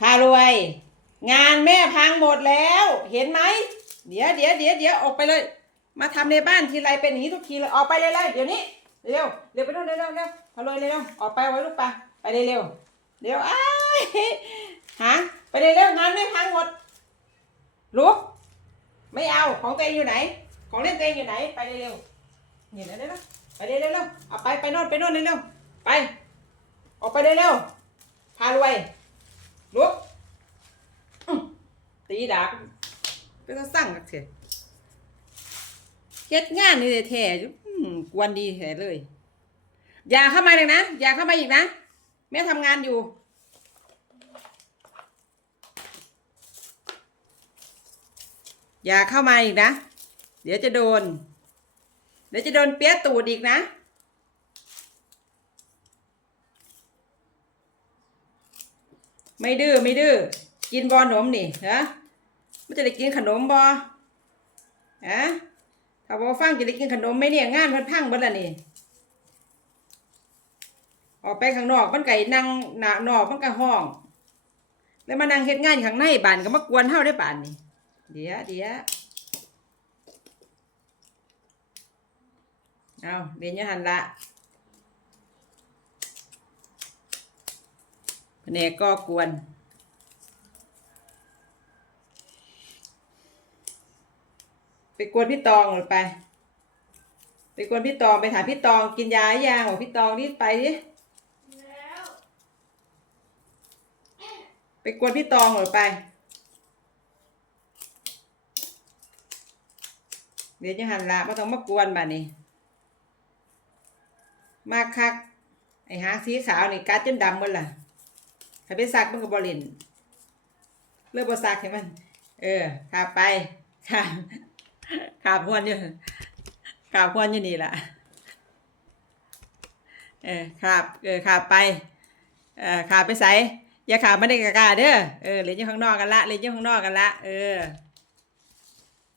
พารวย งานแม่พังหมดแล้ว เห็นไหม เดี๋ยวเดี๋ยวเดี๋ยวเดี๋ยวออกไปเลย มาทำในบ้านทีไรเป็นอย่างนี้ทุกทีเลยออกไปเลยเลยเดี๋ยวนี้เร็วเร็วไปนู่นเร็วเร็วพารวยเร็วออกไปเอาไว้ลูกปะไปเร็วเร็วเร็วอ้ายหาไปเร็วเร็วงานแม่พังหมดลุกไม่เอาของตัวเองอยู่ไหน ของเล่นตัวเองอยู่ไหน ไปเร็วๆนี่เร็วเร็วๆไปเร็วเร็วๆเอาไปไปโน่นไปโน่นเร็วๆไป ออกไปเร็วๆพารวย ลุกอื้อตีดากก็ต้องสั่งกันเถอะเฮ็ดงานนี่แท้ๆอยู่อื้อกวนดีแท้เลย อย่าเข้ามาเลยนะ อย่าเข้ามาอีกนะ แม่ทำงานอยู่ อย่าเข้ามาอีกนะ เดี๋ยวจะโดน เดี๋ยวจะโดนเปี้ยตูดอีกนะ ไม่ดื้อไม่ดื้อกินบอขนมนี่ฮะมันจะได้กินขนมบอฮะถ้าบอฟังจะได้กินขนมไหมเนี่ยงานมันพังหมดแล้วนี่ออกไปข้างนอกมันไก่นั่งหนานอกมันก็ห้อง แล้วมานั่งเฮ็ดงานอยู่ข้างในบ้านก็มากวนเฮาได้บ้านนี่เดี๋ยวเดี๋ยวเอาเรียนอยังหันละ แผนกก็กวน ไปกวนพี่ตองหรือไป ไปกวนพี่ตองไปถามพี่ตองกินยาหรือยังบอกพี่ตองนี่ไปดิแล้วไปกวนพี่ตองหรือไปเดี๋ยวจะหันละไม่ต้องมากวนบ้านี้มากคัก ไอ้หางสีขาวนี่กัดจนดำหมดล่ะ ใครไปซักมันก็บรินเลิกบซักให้มัน เออขาไปขาขาพวนอยู่ขาพวนอยู่นี่แหละเออขาเออขาไปเออขาไปใส่อย่าขาไม่ได้กะกาเด้อเออเล่นอยู่ข้างนอกกันละเล่นอยู่ข้างนอกกันละเออ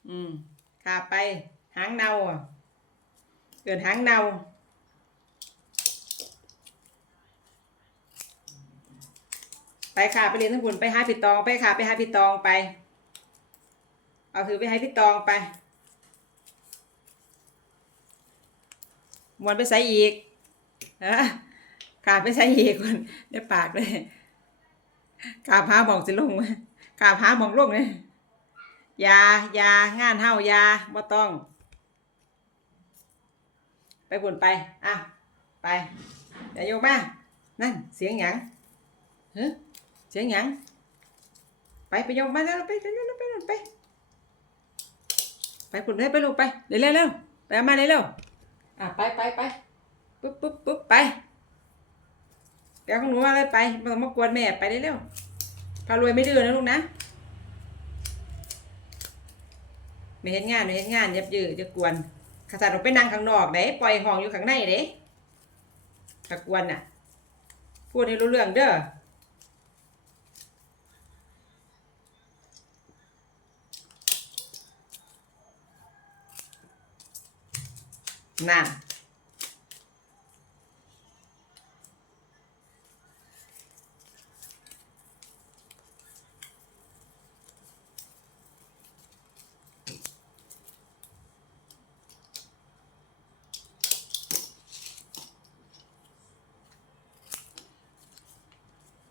อืมขาไปหางเนาเกิดหางเนา ไปค่ะไปเรียนทั้งคุณไปหาพี่ตองไปค่ะ ไปหาพี่ตองไป เอาถือไปให้พี่ตองไปมวนไปใส่อีกฮะขาไปใส่อีกคนได้ปากเลยขาพาบอกสิลงขาพาบอกลงเลยยายางานเฮายาบ่ต้อง ไปบุญไปอะไปอย่าโยกมานั่นเสียงหยังเฮ้ เสียงหยังไปไปโยกมาแล้วไปไปไปไปไปไปปุ่นเลยไปลูกไปเร็วเร็วไปเอามาเร็วเร็วอะไปไปไปปุ๊บปุ๊บปุ๊บไปเดี๋ยวของหนูมาเลยไปมามากวนแม่ไปเร็วเร็วพารวยไม่ดื้อนะลูกนะไม่เห็นงานไม่เห็นงานยับยื้อจะกวนขนาดเราไปนั่งข้างนอกเด้ปล่อยห้องอยู่ข้างในเด้ถ้ากวนน่ะพูดให้รู้เรื่องเด้อ นั่น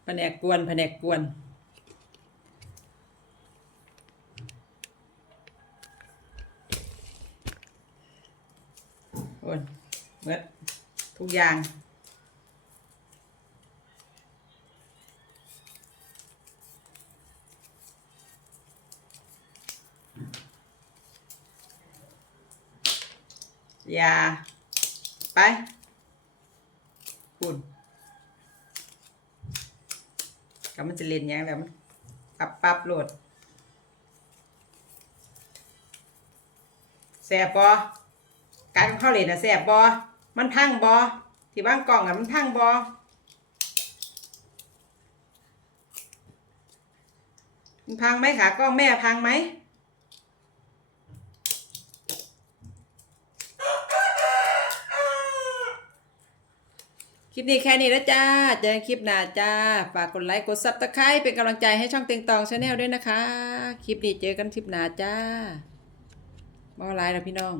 แผนกกวนแผนกกวน โอนเมื่อทุกอย่างอย่าไปคุณก็มันจะเล่นยังแล้วมันปับปับโหลดแสบปอ การเข้าเล่นะแสบบอมันพังบอที่บ้างกล่องอะมันพังบอมันพังไหมขากล้องแม่พังไหมคลิปนี้แค่นี้แล้วจ้า เจอกันคลิปหน้าจ้า ฝากกดไลค์กดซับสไคร b ์เป็นกำลังใจให้ช่องเต็งตองชาแนลด้วยนะคะ คลิปนี้เจอกันคลิปหน้าจ้าบ่อะไรนะพี่น้อง